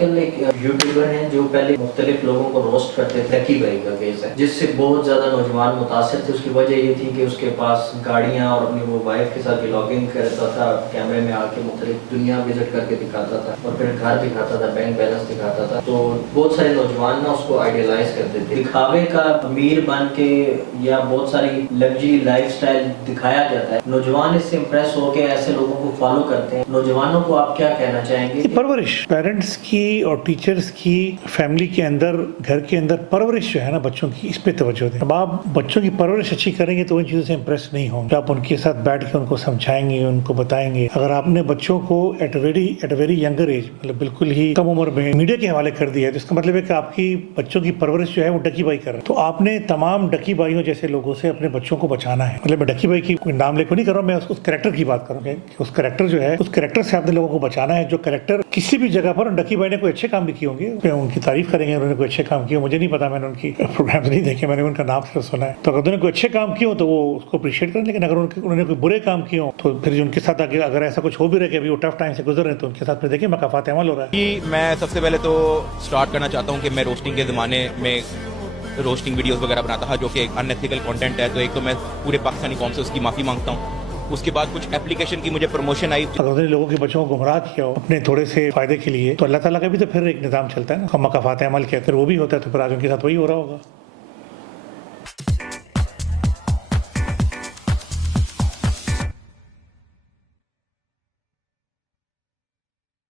ایک یوٹیوبر ہیں جو پہلے مختلف لوگوں کو روسٹ کرتے تھے، لکی بھائی کا کیس ہے جس سے بہت زیادہ نوجوان متاثر تھے۔ اس کی وجہ یہ تھی کہ اس کے پاس گاڑیاں اور اپنی وہ وائف کے ساتھ ولاگنگ کرتا تھا، کیمرے میں آ کے مختلف دنیا وزٹ کر کے دکھاتا تھا اور پھر گھر دکھاتا تھا، بینک بیلنس دکھاتا تھا۔ تو بہت سارے نوجوان نا اس کو آئیڈیلائز کرتے تھے، دکھاوے کا امیر بن کے یا بہت ساری لگژری لائف سٹائل دکھایا جاتا ہے، نوجوان اس سے امپریس ہو کے ایسے لوگوں کو فالو کرتے ہیں۔ نوجوانوں کو آپ کیا کہنا چاہیں گے؟ پرورش پیرنٹس کی اور ٹیچرز کی فیملی کے اندر، گھر کے اندر پرورش جو ہے نا بچوں کی، اس پہ توجہ دیں۔ اب آپ بچوں کی پرورش اچھی کریں گے تو ان چیزوں سے امپریس نہیں ہوں گے، آپ ان کے ساتھ بیٹھ کے ان کو سمجھائیں گے، ان کو بتائیں گے۔ اگر آپ نے بچوں کو at a very younger age, مطلب بالکل ہی کم عمر میں میڈیا کے حوالے کر دیا ہے، تو اس کا مطلب ہے کہ آپ کی بچوں کی پرورش جو ہے وہ ڈکی بائی کر رہا ہے۔ تو آپ نے تمام ڈکی بائیوں جیسے لوگوں سے اپنے بچوں کو بچانا ہے۔ مطلب میں ڈکی بائی کی کوئی نام لے کے نہیں کر رہا ہوں، میں اس کریکٹر کی بات کروں گا کہ اس کریکٹر جو ہے، اس کریکٹر سے آپ نے لوگوں کو بچانا ہے۔ جو کریکٹر کسی بھی جگہ پر، ڈکی بھائی نے کوئی اچھے کام بھی کیے ہوں گے، ان کی تعریف کریں گے، انہوں نے کوئی اچھے کام کیے، مجھے نہیں پتا، میں نے ان کی پروگرامز نہیں دیکھے، میں نے ان کا نام صرف سنا ہے۔ تو اگر انہوں نے کوئی اچھے کام کیے ہوں تو وہ اس کو اپریشیٹ کریں، لیکن اگر انہوں نے کوئی برے کام کیے ہوں تو پھر ان کے ساتھ اگر ایسا کچھ ہو بھی رہے کہ ابھی وہ ٹف ٹائم سے گزر رہے ہیں تو ان کے ساتھ پھر دیکھیں مقافات عمل ہو رہا ہے۔ جی میں سب سے پہلے تو سٹارٹ کرنا چاہتا ہوں کہ میں روسٹنگ کے زمانے میں روسٹنگ ویڈیوز وغیرہ بناتا تھا جو کہ ان ایتھیکل کنٹینٹ ہے، تو ایک تو میں پورے پاکستانی قوم سے اس کی معافی مانگتا ہوں۔ اس کے بعد کچھ اپلیکیشن کی مجھے پروموشن آئی، اگر انہوں نے لوگوں کے بچوں کو گمراہ کیا ہو اپنے تھوڑے سے فائدے کے لیے، تو اللہ تعالیٰ کا بھی تو پھر ایک نظام چلتا ہے نا، مقافات عمل کہتے ہیں، وہ بھی ہوتا ہے، تو پھر آج ان کے ساتھ وہی ہو رہا ہوگا۔